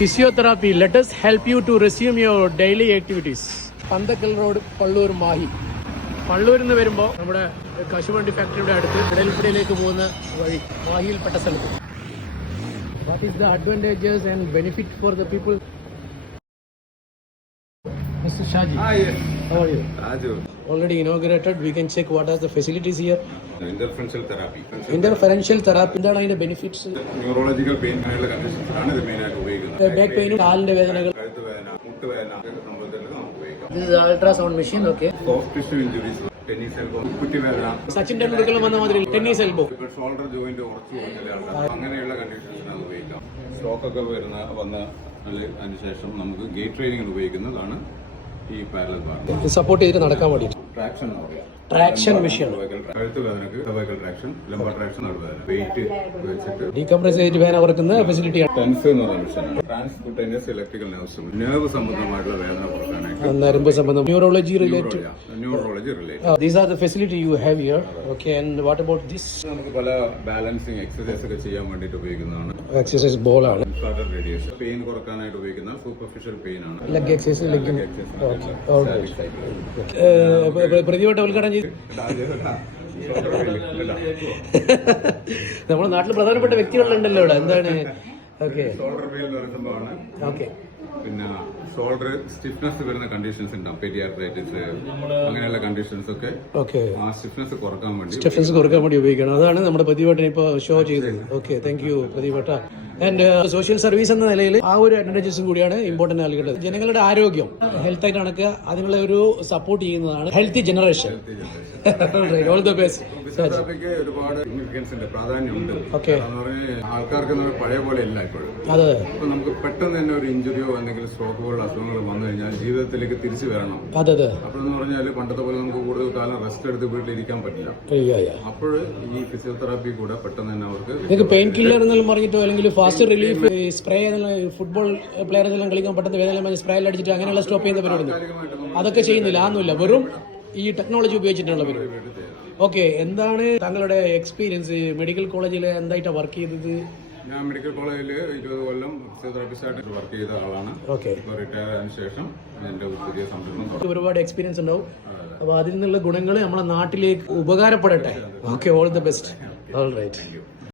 Physiotherapy. Let us help you to resume your daily activities. Panthakkal road, Pallur, Mahe. പള്ളൂരിൽ നിന്ന് വരുമ്പോൾ നമ്മുടെ കശുവണ്ടി ഫാക്ടറിയുടെ അടുത്ത് ഇടൽപ്പുഴയിലേക്ക് പോകുന്ന വഴി മാഹിയിൽപ്പെട്ട സ്ഥലത്ത്. What is the advantages and benefit for the people? Mr. Shaji. Yes. How are you? Raju. Already inaugurated. We can check what are the facilities here. Interferential therapy. Interferential therapy. എന്താണ് അതിന്റെ ബെനിഫിറ്റ്സ്? ന്യൂറോളജിക്കൽ പെയിൻ ആയുള്ള conditions ആണ് ഇത് main ആയിട്ട് ഉപയോഗിക്കുന്നത്. Back പെയിനും കാലിന്റെ വേദനകൾ, കഴുത്ത് വേദന, മുട്ടുവേദന ഒക്കെ സംബന്ധിച്ചിട്ട് നമുക്ക് ഉപയോഗിക്കാം. This is ultrasound machine. Okay. Soft tissue injuries, tennis elbow, കുറ്റിവേദന, സച്ചിൻ ടെണ്ടുൽക്കർ വന്ന മാതിരി ടെന്നീസ് എൽബോ, ഷോൾഡർ ജോയിന്റ് ഉറച്ചു പോകുന്ന ആൾക്കാർ, അങ്ങനെയുള്ള കണ്ടീഷൻസിന് അത് ഉപയോഗിക്കാം. സ്ട്രോക്ക് ഒക്കെ വന്നതിന് ശേഷം നമുക്ക് ഗേറ്റ് ട്രെയിനിങ് ഉപയോഗിക്കുന്നതാണ് ഈ പാരലൽ ബാർ. സപ്പോർട്ട് ചെയ്തിട്ട് നടക്കാൻ വേണ്ടി ട്രാക്ഷൻ എന്ന് പറയാം. Traction machine. കഴുത്ത് വേദനക്ക് സർവൈക്കൽ ട്രാക്ഷൻ, ലംബർ ട്രാക്ഷൻ, നടുവേദന, വെയിറ്റ് വെച്ചിട്ട് ഡീകംപ്രസ് ചെയ്തിട്ട് വേദന കുറക്കുന്ന ഫെസിലിറ്റിയാണ്. ടെൻസ് എന്ന് പറയുന്ന മെഷീനാണ്. ട്രാൻസ്കുട്ടേനിയസ് ഇലക്ട്രിക്കൽ നെർവ് സംബന്ധമായിട്ടുള്ള വേദന കുറക്കാനായിട്ട്. നരമ്പ് സംബന്ധം, neurology related. Neurology related. These are the facility you have here. Okay, and what about this? നമുക്ക് പല ബാലൻസിങ് എക്സസൈസ് ഒക്കെ ചെയ്യാൻ വേണ്ടിയിട്ട് ഉപയോഗിക്കുന്നതാണ്. എക്സസൈസ് ബോൾ ആണ്. ഇൻഫ്രാറെഡ് റേഡിയേഷൻ പെയിൻ കുറക്കാനായിട്ട് ഉപയോഗിക്കുന്ന സൂപ്പർഫിഷ്യൽ പെയിൻ ആണ്. Leg exercise, leg. പ്രതിവട്ട ഉദ്ഘാടനം ചെയ്ത് നമ്മുടെ നാട്ടിൽ പ്രധാനപ്പെട്ട വ്യക്തികളുണ്ടല്ലോ ഇവിടെ. എന്താണ്? ഓക്കെ, ഷോൾഡർ പെയിൻ എന്ന് പറയുന്ന സംഭവമാണ്. ഓക്കെ. പിന്നെ ഷോൾഡർ സ്റ്റിഫ്നെസ് വരുന്ന കണ്ടീഷൻസ് ഉണ്ടാവും, പെരിയാർത്രൈറ്റിസ്, അങ്ങനെയുള്ള കണ്ടീഷൻസ് ഒക്കെ ആ സ്റ്റിഫ്നെസ് കുറക്കാൻ വേണ്ടി ഉപയോഗിക്കണം. അതാണ് നമ്മുടെ പ്രതിവട്ടൻ ഇപ്പോൾ ഷോ ചെയ്തത്. ഓക്കെ, താങ്ക് യു പ്രതിവട്ട. ആൻഡ് സോഷ്യൽ സർവീസ് എന്ന നിലയിൽ ആ ഒരു അഡ്വാൻറ്റേജസും കൂടിയാണ് ഇമ്പോർട്ടന്റ് നൽകേണ്ടത്. ജനങ്ങളുടെ ആരോഗ്യം, ഹെൽത്ത് ആയിട്ട് കണക്ക് അതിനുള്ള ഒരു സപ്പോർട്ട് ചെയ്യുന്നതാണ് healthy generation. All the best. ഒരുപാട് സിഗ്നിഫിക്കൻസ് ഉണ്ട്, പ്രാധാന്യമുണ്ട്. ഓക്കെ, ആൾക്കാർക്ക് പഴയ പോലെ അല്ല ഇപ്പോഴും. അതെ, ഇപ്പൊ നമുക്ക് പെട്ടെന്ന് തന്നെ ഒരു ഇഞ്ചുറിയോ എന്തെങ്കിലും സ്ട്രോക്ക് പോലുള്ള അസുഖങ്ങൾ വന്നു കഴിഞ്ഞാൽ ജീവിതത്തിലേക്ക് തിരിച്ചു വരണം. അതെ അതെ. അപ്പോഴെന്ന് പറഞ്ഞാൽ പണ്ടത്തെ പോലെ നമുക്ക് കൂടുതൽ കാലം റെസ്റ്റ് എടുത്ത് വീട്ടിലിരിക്കാൻ പറ്റില്ല. അപ്പോൾ ഈ ഫിസിയോതെറാപ്പി കൂടെ പെട്ടെന്ന് തന്നെ അവർക്ക് പെയിൻ കില്ലർ എന്നെല്ലാം പറഞ്ഞിട്ടോ അല്ലെങ്കിൽ fast relief spray, football player എല്ലാം കളിക്കാൻ പെട്ടെന്ന് വേദന സ്പ്രേ അടിച്ചിട്ട് അങ്ങനെയുള്ള സ്റ്റോപ്പ് ചെയ്യുന്ന പരിപാടി അതൊക്കെ ചെയ്യുന്നില്ല. ആന്നുമില്ല, വെറും ഈ ടെക്നോളജി ഉപയോഗിച്ചിട്ടുള്ള പരിപാടി. ഓക്കെ, എന്താണ് താങ്കളുടെ എക്സ്പീരിയൻസ്? മെഡിക്കൽ കോളേജിൽ എന്തായിട്ടാണ് വർക്ക് ചെയ്തത്? ഞാൻ മെഡിക്കൽ കോളേജിൽ 20 കൊല്ലം ഫിസിയോതെറാപ്പിസ്റ്റായിട്ട് വർക്ക് ചെയ്ത ആളാണ്. ഓക്കെ, റിട്ടയർ ആയതിനു ശേഷം എന്റെ പുതിയ സംരംഭം. ഒരുപാട് എക്സ്പീരിയൻസ് ഉണ്ടാവും. അപ്പോൾ അതിൽ നിന്നുള്ള ഗുണങ്ങൾ നമ്മളെ നാട്ടിലേക്ക് ഉപകാരപ്പെടട്ടെ. Okay, all the best. All right.